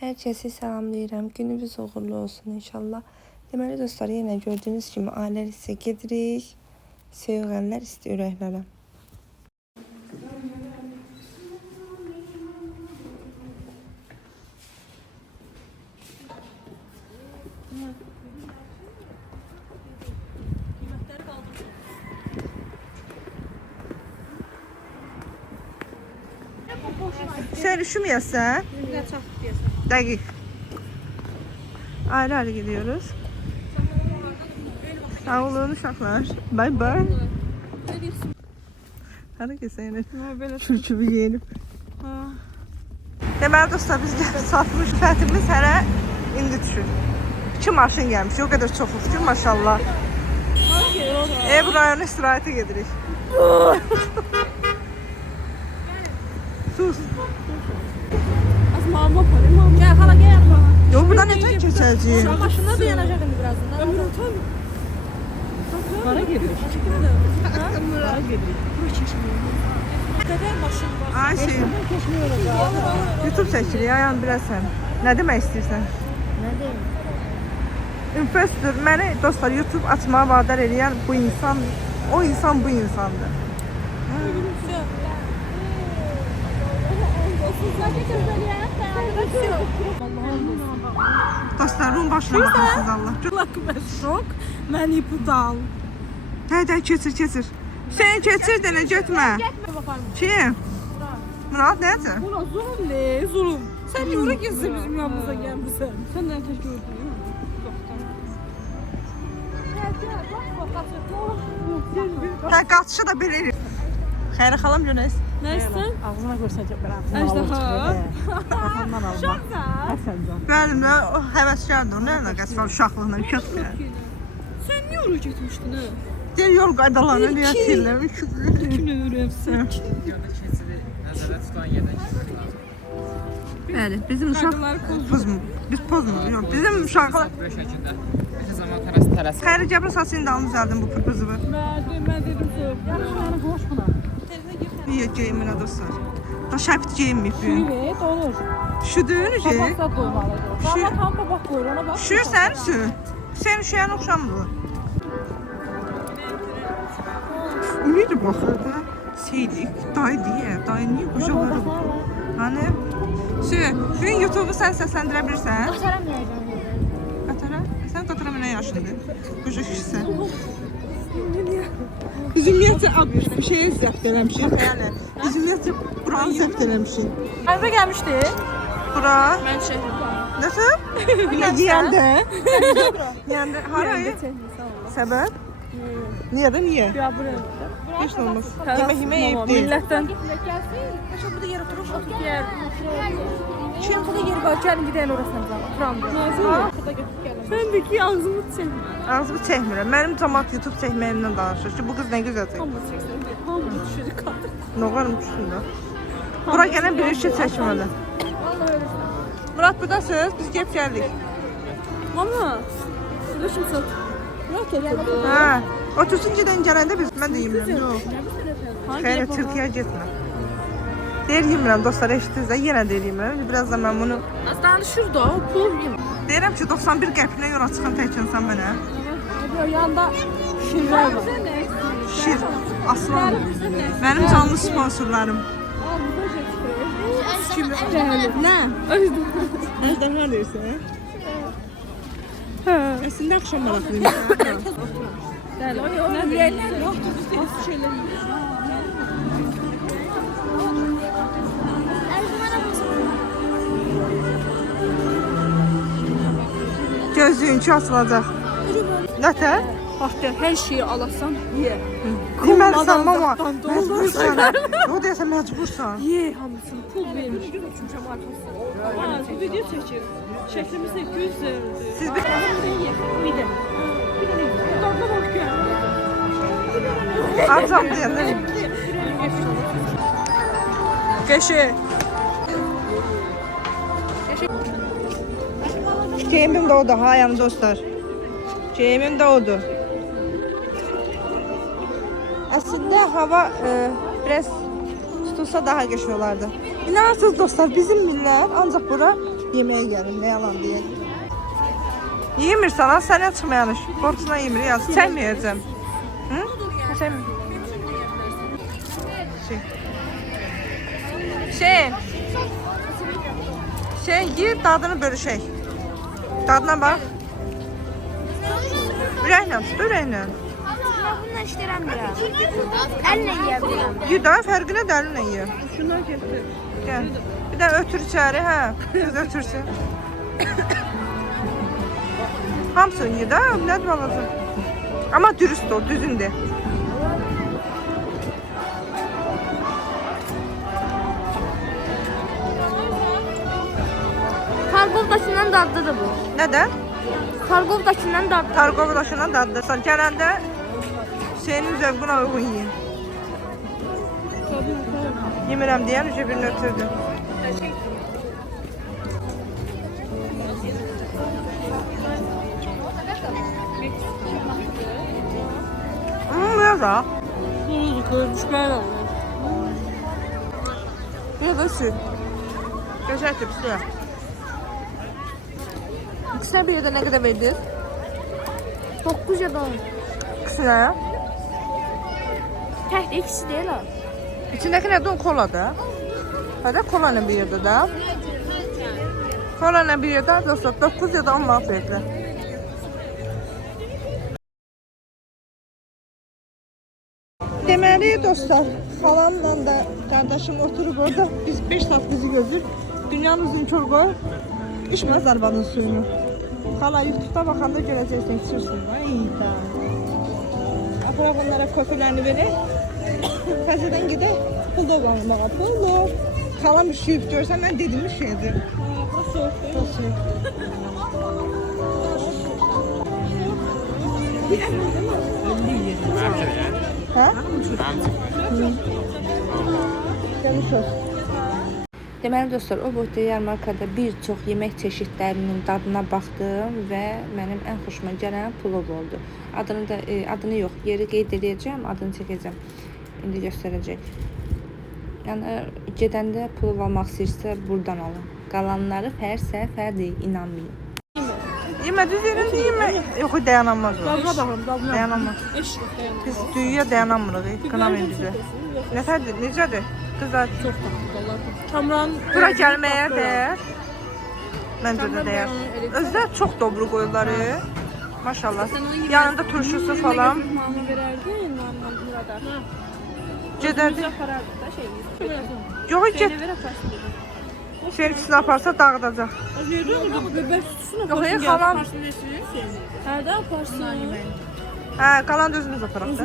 Herkese salamlayıram. Gününüz uğurlu olsun inşallah. Deməli dostlar, yenə gördüğünüz kimi ailə hissə gedirik. Söyğənlər isti ürəklərə. Sen üşümüyorsan dakik. Ayrı ayrı gidiyoruz. Sağ olun uşaqlar. Bye bye. Hara kesene. Çürçübü giyinip. Deməli dostlar, biz satmış xətimiz hələ indi düşür. 2 maşın gəlmiş. O qədər çoxuq ki, maşallah. Ev rayonu istirahətə gedirik. Sus. Mama para. Gel hala gel. Yo, buradan neden geçeceğim? Maşında da yanacak şimdi birazdan. Ömür otur. Para gelir. Para gelir. Kadar maşın var. Ay şey. YouTube çəkir ya, yan biləsən. Nə demək istəyirsən? Ne diyeyim? Influencer, məni dostlar YouTube açmağa vadar edən bu insan, o insan bu insandır. Dostlarımın başına baxırsınız Allah. Ben şok. Ben ipi dal. Hə, keçir. Sen keçir də nə getmə. Kim? Murat nədir? Buna zulüm ne? Zulüm. Sen niye oraya gitsin bizim yanımıza gelmişsin? Sen nereden gördün? Hə, qaçışı da belə edir. Xeyri xalam Yunus. Neyse. Ağzına görsəcək belə. Əjdaha. Ondan alma. Şaka. Həsəncan. Bəli, o həvəskardır. Nə əlaqəsi var uşaqlıqla, uşaqlıqla. Sen niye oraya gitmiştin ha? Deyir yol qaydalarını niyə çirləmiş? Kimle öğrensin? Videoda keçidi nəzərdə tutan yerdən keçmək lazım. Bəli, bizim uşaq Qaydaları pozulur. pozmur. Biz pozmuruq. Yox, bizim uşaqlar. Böyle şəkildə. Hər zaman tələs. Xeyri cəbr saçını da alın düzəldim bu pırpızı. Ben dedim ki. Yaxşı, boş buna. Niyə geyimin dostlar? Da şəbit geyinməyib bu. Evet olur. Üşüdün üşü. Kapakta koymalı. Ama tam kabak koyur ona bak. Üşürsən üşü. Sən üşüyən oxşamdır. O neydi baxırdı? Seydik, dayı deyə. Dayı niyə qoşaları? Hani? Sü, bugün YouTube'u sən səsləndirə bilirsən? Qatara? Sən qatara mənə yaşındır. Qoca kişisən. Biz ümumiyyətcə bir şeyə zəbt eləmişik. Yəni, biz ümumiyyətcə buranı zəbt eləmişik. Araba gelmişti. Bura? Ben şey. Nasıl? Yiyəndə? Yiyəndə? Harayı? Səbəb? Niyə də niyə? Ya buraya. Heç nə olmaz. Yemək yeyib deyil. Milletten. Aşağı burada yer oturup oturup yer. Kim burada yer var? Gelin gidelim orasına zaman. Turan diyor. Burada götürüp gelin. Sen de ki ağzımı çek. Ağzımı çəkmirəm. Mənim cəmaət YouTube çəkməyimdən danışır ki, bu qız nə gözəl çəkir. Hamı çeksin. Hamı düşürü kaldı. Noğarım üstündə. Bura gələn bir işi çəkməli. Vallahi öyle. Murat, buradasınız. Biz gəlib gəldik. Mama. Burada şimdi sat. Murat otur. Hə. Otursun gedən gələndə biz mən də yemirəm. Yox. Xeyr, Türkiyə getmə. Deyir yemirəm dostlar, eşitdiniz də yenə deyir yemirəm. Biraz da mən bunu Aslında şurada o pul yiyeyim. deyirəm ki, 91 qəpinə yola çıxan təkənsən mənə. Burada yanda şirler var. Şir, aslan. Mənim canlı sponsorlarım. Nə? Əjdərha deyirsən? Əslində axşam maraqlıyım. Ne diyelim? Nasıl şeyler Gözlüyün ki açılacaq. Nətər? Bak gel her şeyi alasan ye. Deməlisən mama, Qolmadan məcbursan. O deyəsən məcbursan. Ye hamısını pul vermiş. Çünkü markası. Ha, bu video çekir. Şeklimiz 200 liraydı. Siz bir Bir de. Bir de. Tadına bak ya. Acam deyəndə. Qəşi. Keyimim de odur, hayam dostlar. Keyimim de odur. Aslında hava biraz tutulsa daha geç olardı. İnanırsınız dostlar, bizim millər ancaq bura yeməyə gəlim, nə yalan deyək. Yemirsən, ha, sənə çıxmayanış. Qorxusuna yemir, yaz. Çəkməyəcəm. Hı? Şey, yiyib dadını bölüşək. Dadına bax. Ürəklə tut, ürəklə. Bununla işləyirəm. Əllə yeyə bilirəm. Ye daha fərqi nə dəlinlə ye. Şundan gətir. Gəl. Bir də ötür içəri, hə. Qız ötürsün. Hamısını ye də, nədir alacaq? Amma dürüst ol, düzün de. Targovdakindən dadlıdır bu. Nədən? Targovdakindən dadlı. Tarqov daşından daddırsan. Gələndə senin zövqünə uyğun yiyin. Yemirəm deyən üçə birini ötürdü. Ne da? Düşmən olur. Bir de süt. Göçertip suya. İkisine bir de ne kadar verdiniz? 9 ya da 10. İkisine. Tək də ikisi deyil ha. İçindeki ne de kola da. Hadi kola bir yerde de. Kola bir yerde dostlar 9 ya da 10 manat verdiler. Deməli dostlar, xalamla da qardaşım oturub orada. Biz 5 saat bizi gözür. Dünyanın uzun çol qoyub. İçməz arvadın suyunu. Xala YouTube'da baxanda görəcəksən, içirsin. Ay da. Apara bunlara köpürlərini verək. Təzədən gedək pulda qalmağa. Pulda. Xalam üşüyüb görsən, mən dedim üşüyədir. Ha? Gəlmiş olsun. Deməli dostlar, o boyda yarmarkada bir çox yemək çeşidlərinin dadına baxdım və mənim ən xoşuma gələn plov oldu. Adını yox, yeri qeyd edəcəm, adını çəkəcəm. İndi göstərəcək. Yəni gedəndə plov almaq istəyirsə buradan alın. Qalanları hər səfərdir, inanmayın. Yemə düz yerində yemə. Yox, dayanamaz o. Dadına baxın, dadına. Dayanamaz. Biz düyüyə dayanamırıq, qınamayın bizə. Necədir? Qızlar Çox tatlılar. Kamran bura gəlməyə dəyər. Məncə də dəyər. Özdə çox dobro qoyurlar. Maşallah. Yanında turşusu falan. Mamı verərdin, Murada. Gedərdi. Aparardı da şey. Yox, get. Seninkisini aparsa dağıdacaq. Bebek sütüsünü Yox, xalam. Hərdə aparsın. Hə, qalan da özümüz aparaq da.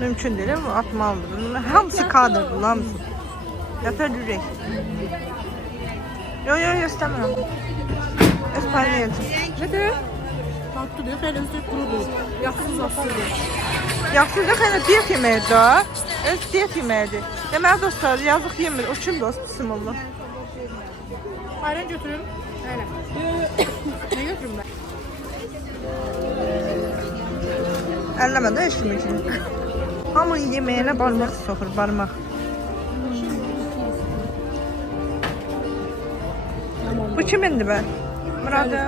Mümkün deyil, atmalıdır. Hamısı kadrdır, hamısı. Yatır ürək. Yox, istəmirəm. Espanyolca. Nədir? Tatlıdır, xeyli üstü qurudur. Yaxsız aslıdır. Yaxşı da xeyli diyet yeməyidir da. Öz diyet yeməyidir. Deməli dostlar, yazıq yemir. O kim dost? Bismillah. Ayran götürün. Ayran. Ne götürün ben? Əlləmə də heç kimi. Hamının yeməyinə barmaq soxur, barmaq. Bu kimindir bə? Muradı?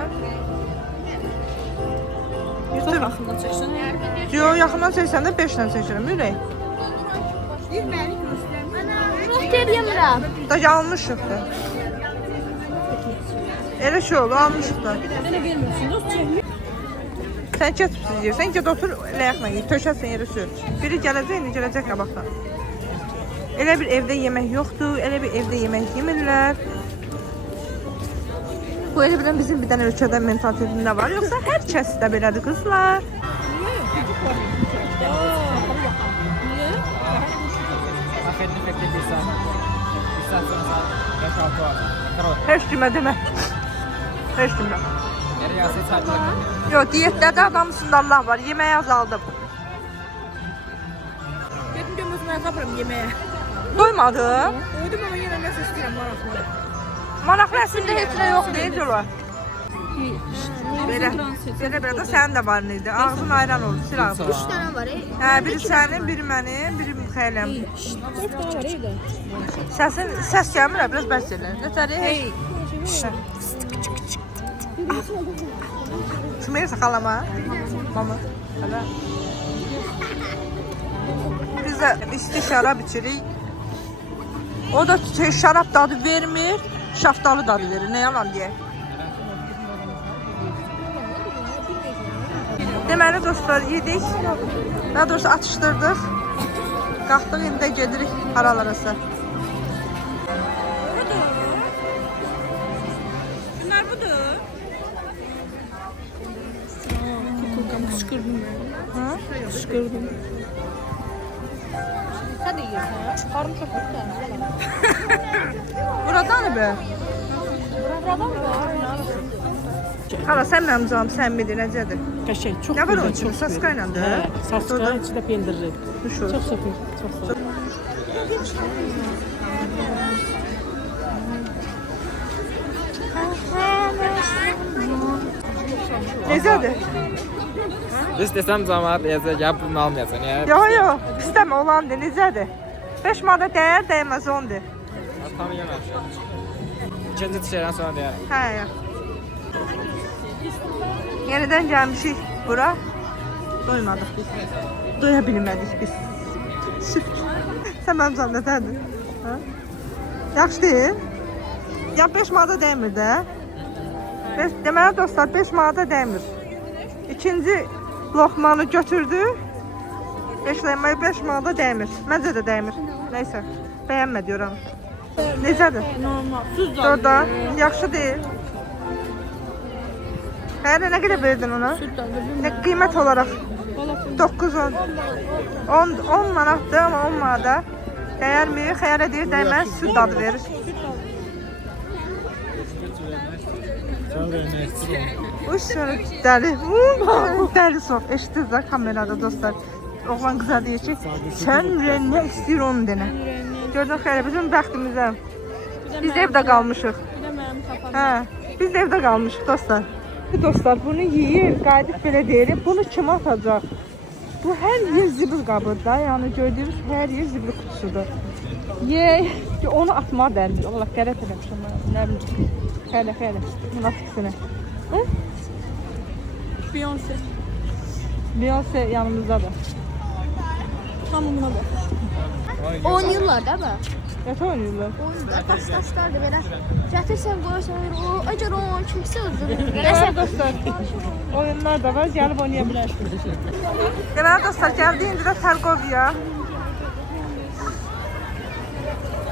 Yüzde baxımda çəksin. Yox, yaxından çəksəndə 5 dən çəkirəm, ürək. Muhter yemirəm. Da almışıq da. Elə şey oldu, almışıq da. Mənə vermiyorsun, dost çəkmir. Sən ketibsiz yersən, get otur, ləyəqlə gir, töşəsən yeri sür. Biri gələcək, indi gələcək qabaqdan. Elə bir evdə yemək yoxdur, elə bir evdə yemək yemirlər. Bu elə bilən bizim bir dənə ölkədə mentalitetində var, yoxsa hər kəs də belədir qızlar. Afet bir saat. Bir saat sonra 5-6 var. Heç kimə demə. Heç kimə. Nereye yazı saatler? Yox, diyetdə adam üstündə Allah var, yeməyi azaldım. Gedim gömüzümə tapırım yeməyə. Doymadım. Oydum ama yine nəsə istəyirəm maraqlı. Maraqlı əslində heç nə yox deyil, yola. Belə də sənin də var idi. Ağzın ayran oldu, sil ağzını. 3 dənə var. Hə, biri sənin, biri mənim, biri Mixailəm. Səs gəlmir, biraz bəs elə. Nətəri? Hey. Sümeyirsə xalama. Mama. Hələ. Biz də isti şərab içirik. O da şərab dadı vermir, şaftalı dadı verir. Nə yalan deyək. Deməli dostlar, yedik. Daha doğrusu atışdırdıq. Qalxdıq, indi də gedirik haralarasa. Bunlar budur. Kukulkam kışkırdım ben. Ha? Kışkırdım. Sən də yeyirsən. Qarım çox yoxdur. Buradan be. Buradan var. Hala sən mənim canım, sən midir, necədir? Qəşəng, çox Nə var gözəl, onun üçün? çox Saska ilə də? Saska, içində pendirli. Düşür. Çox səfir, çox sağ ol. Necədir? Biz desəm cəmaət deyəcək, ya bunu almayacaq. Yox, istəmə olandır, necədir? 5 manata dəyər, dəyməz ondur. Tam yeməmişəm. İkinci tişərdən sonra deyərəm. Hə, ya. Yenidən gəlmişik bura. Doymadıq biz. Doya bilmədik biz. Süft. Sən mənim canım nətədir? Hə? Yaxşı deyil. Ya 5 manata dəymir də. Deməli dostlar 5 manata dəymir. İkinci lokmanı götürdü. 5 manata dəymir. Məncə də dəymir. Nəysə, bəyənmə diyorum. Necədir? Normal, süz Orada yaxşı deyil. Hə, nə qədər verdin ona? Ne qiymət olaraq? 9-10. 10 manatdır, amma 10 manata dəyərmi? Xəyal edir, dəyməz, süd dadı verir. Uy, sonra dəli. Dəli soğuk. Eşitdiniz də kamerada dostlar. Oğlan qıza deyir ki, sən nə istəyir onu denə. Gördün xeyr, bizim bəxtimizə. Biz evdə qalmışıq. Hə, biz evdə qalmışıq dostlar. Dostlar bunu yeyir, qayıdıb belə deyir. Bunu kim atacaq? Bu hər yer zibil qabıdır. Yəni gördüyünüz hər yer zibil kutusudur. Onu atmağa dərdir. Allah qərət eləmişəm. Nə bilim. Xeylə. Bunu atıqsınə. Beyoncé yanımızdadır. Tamamına bak. Oynayırlar da bə. Yata oynayırlar. Oyunlar, daşlar da belə. Gətirsən qoyarsan, o əgər o kimsə öldürür. Deməli dostlar, oyunlar da var, gəlib oynaya bilərsiniz. Deməli dostlar, gəldi indi də Tərqoviya.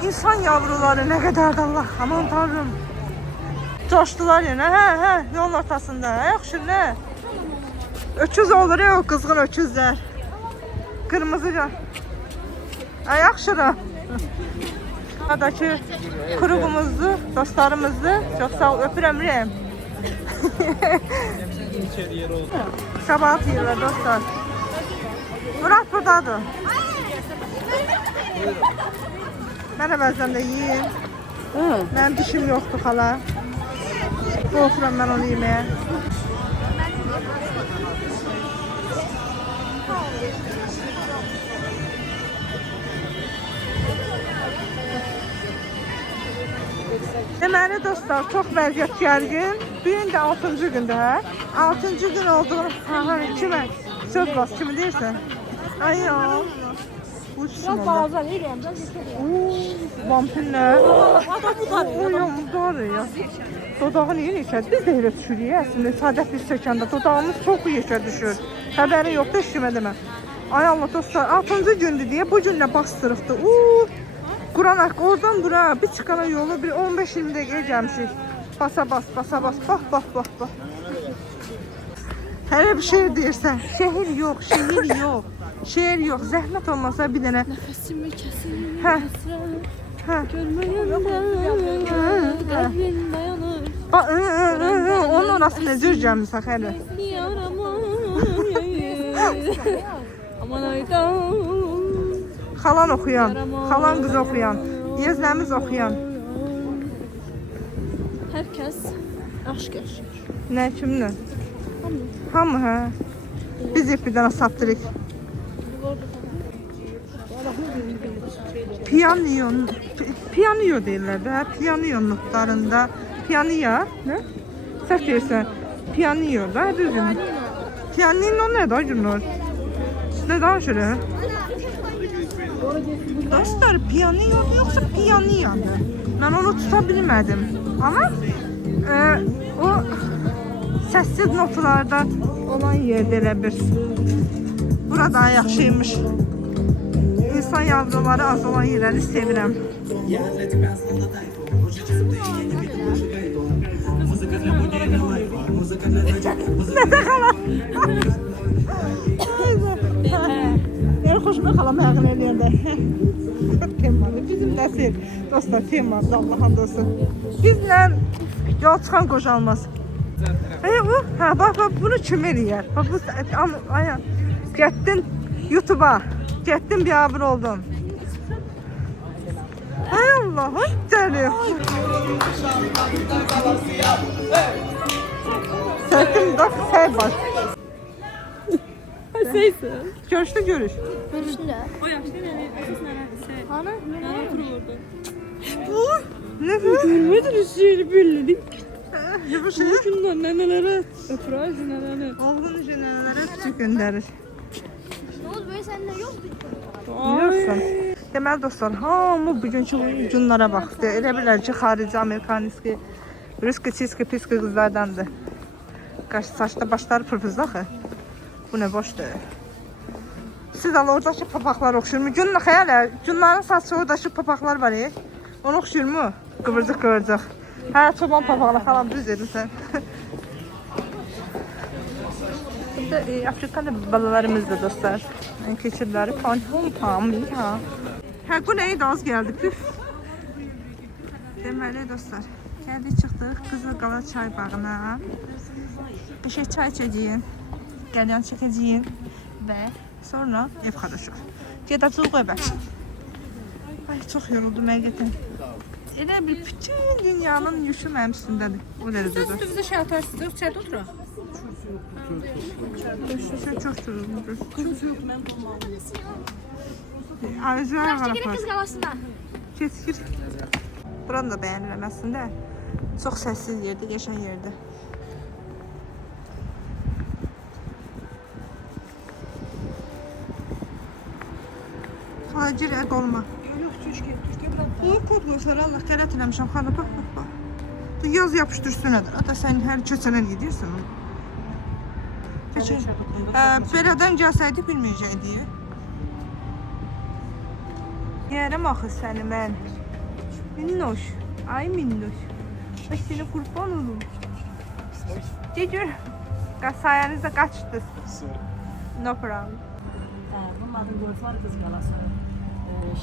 İnsan yavruları nə qədərdir Allah, aman tanrım. Coşdular yenə, hə, yolun ortasında, yaxşı nə? Öküz olur ya o qızğın öküzlər. Qırmızı can. Yaxşıdır. Buradakı qruğumuzdu, dostlarımızdı. Çox sağ ol, öpürəm Rəm. Sabah yiyirlər dostlar. Murat buradadır. Mən əvvəldən də yiyeyim. Mənim dişim yoxdur xala. Qorxuram mən onu yeməyə. Deməli dostlar, çox vəziyyət gərgin. Bu gün də 6-cı gündür, hə? 6-cı gün olduğunu, kimə? Söz bas, kimi deyirsən? Ay ya. Uçsun onda. Vampir nə? Uyanlar ya. Dodağı niyə neçə? Biz də elə düşürük, əslində. Sadət biz çəkəndə dodağımız çox yeşə düşür. Xəbəri yoxdur, heç kimə demə. Ay Allah dostlar, 6-cı gündür deyə bu günlə bastırıqdır. Quranak oradan bura bir çıxana yolu bir 15-20 dəqiqəyə gəlmişik. Basa bas. Bax. Hələ bir şey deyirsən. Şehir yox. Şehir yox. Zəhmət olmasa bir dənə. Nəfəsimi kəsin. Hə. Görməyəndə qəlbin dayanır. Onun orası necə gəlmişsən xələ? Yarama aman aydan. Xalan oxuyan, xalan qız oxuyan, yezləmiz oxuyan. Hər kəs Aşk yaşayır. Nə kimlə? Hamı hə. Biz hep bir dənə satdırıq. Piyanio deyirlər də, piyanio notlarında. Piyanio, nə? Səhv deyirsən. Piyanio da, düzdür. Piyanino nə də Günür? Nə danışırıq? Dostlar, piyanio yoxsa piyaniyadır? Mən onu tuta bilmədim. Amma o səssiz notlarda olan yerdə elə bir. Bura daha yaxşıymış. İnsan yavruları az olan yerləri sevirəm. Nədə xala? Yəni xoşuma xalam ayağını eləyəndə. Temalı, bizim nəsil. Dostlar, temalı, Allah'ın dostu. Bizlə yol çıxan qocalmaz. Bax, bunu kim eləyər? Bax, bu, getdin YouTube'a, getdin biabır oldun. Hay Allah, hoş gəlir. Səkim, bax, səy baş. Seysin. Görüşdə görüş. Görüşünde. O yaşlı nene, əsas nənədir. Ana? Nənə otururdu. Nə bu? Görmədiniz şeyini bellədik. Bu şey? Bundan nənələrə öpürəz, nənəni. Oğlun jənələrə küçük göndərir. Ne oldu böyle seninle yok mu? Yoxsan. Deməli dostlar, hamı bugünkü günlara baxdı. Elə bilər ki, xarici amerikaniski, ruski, çiski, piski qızlardandır. Qaş saçda başları pırpızdı axı. Bu nə boşdur. Siz al oradakı papaqlar oxşur mu? Günlə xəyal, günlərin saçı oradakı papaqlar var ya. Onu oxşur mu? Qıvırcıq qıvırcıq. Hə, çoban papaqlar falan düz edirsən. Burada Afrikalı balalarımızdır dostlar. Keçirləri pam. Hə, bu nə idi az gəldi, püf. Deməli dostlar, gəldik çıxdıq Qızılqala çay bağına. Bir şey çay içəcəyin, qəlyan çəkəcəyin və sonra ev xarışıq. Gedəcək evə. Ay, çox yoruldum həqiqətən. Elə bir bütün dünyanın yükü mənim üstündədir. O dərəcədə. Bizdə şey atarsınız, içəridə oturaq. Çox yoruldum. Kimse yok ben olmalıyım. Arzular var apar. Kız galasında. Keçir. Buranı da bəyənirəm əslində. Çox səssiz yerdir, yaşayan yerdir. Xala, gir qoluma. Yok Türkiye bırak. Bu kod qoysar Allah qələt eləmişəm xala, bax. Bu yaz yapışdır üstünədir. Ata sən hər keçənən gedirsən onu. Keçir. Belədən gəlsəydi bilməyəcəkdik. Yerim axı səni mən. Minnoş. Ay minnoş. Ay seni kurban olum. Gecür. Sayenizde kaçtı. No problem. Bunun adını qoydular Qız Qalası.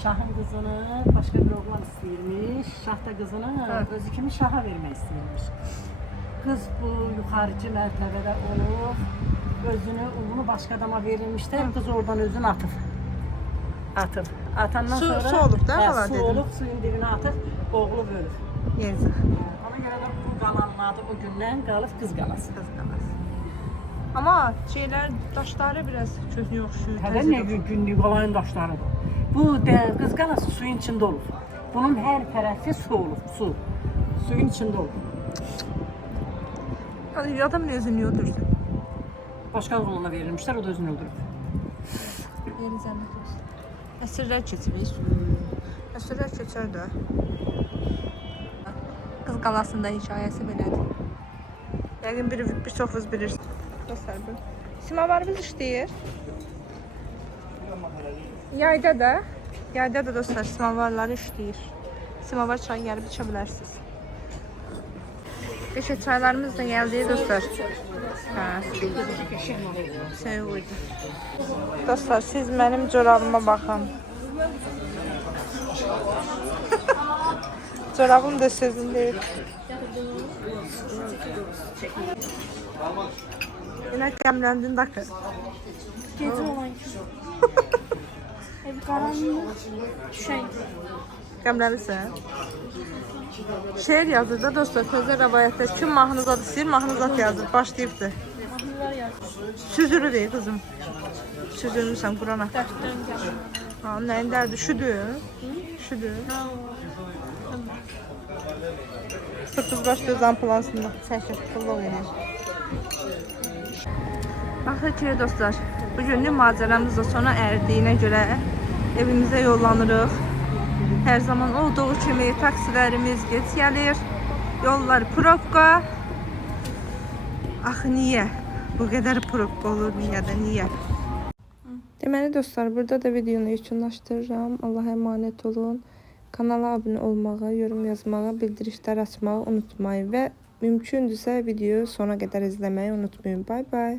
Şahın qızını başqa bir oğlan istəyirmiş. Şah da qızını özü kimi şaha vermək istəyirmiş. Qız bu yuxarıcı mərtəbədə olub, özünü, oğlunu başqa adama verilmişdir. Qız oradan özünü atıb. Atandan sonra Su olub da xala su dedim. olub, suyun dibinə atıb, oğlu bölüb. Yazıq. Ona görə də bu qalanın adı bu gündən qalıb Qız Qalası. Qız qalası. Ama şeyler, daşları biraz közünü yoxşuyur. Hədə nə günlük olayın daşlarıdır. Bu Qız Qalası suyun içində olub. Bunun hər tərəfi su olub, su. Suyun içində olub. Adam ne özünü öldürsün? Başqa oğlana verilmişlər, o da özünü öldürüb. Yeni zəhmət olsun. Əsrlər keçirik. Əsrlər keçər də. Qız qalasında hekayəsi belədir. Yəqin bir çoxunuz bilirsiniz. Dostlar bu. Simavarımız işləyir. Yayda da dostlar simavarları işləyir. Simavar çayı gəlib içə bilərsiniz. Beşə çaylarımız da gəldi dostlar. Sevuydu. Dostlar siz mənim corabıma baxın. Corabım da sizin deyil. Yine qəmləndin dakı. Gece olan kim? Ev karanlık. Düşen. Qəmləlisən? Şeir yazır da dostlar, sözlər rəvayətdə kim mahnı zad istəyir, mahnı zad yazır, başlayıbdır. Mahnılar yazır. Süzülü ver qızım. Süzülmüsən Qurana. Dəftərin gəlmir. Ha, nəyin dərdi? Şüdür. Şüdür. Sırtız baş göz ampulansında çəkir, pulluq edir. Baxır ki dostlar, bugünlük macəramız da sona ərdiyinə görə evimizə yollanırıq. Hər zaman olduğu kimi taksilərimiz geç gəlir. Yollar probka. Axı niyə? Bu qədər probka olur, niyə də, niyə? Deməli dostlar, burada da videonu yekunlaşdırıram. Allah'a emanet olun. Kanala abunə olmağı, yorum yazmağı, bildirişlər açmağı unutmayın və mümkündürsə videoyu sona qədər izləməyi unutmayın. Bay bay.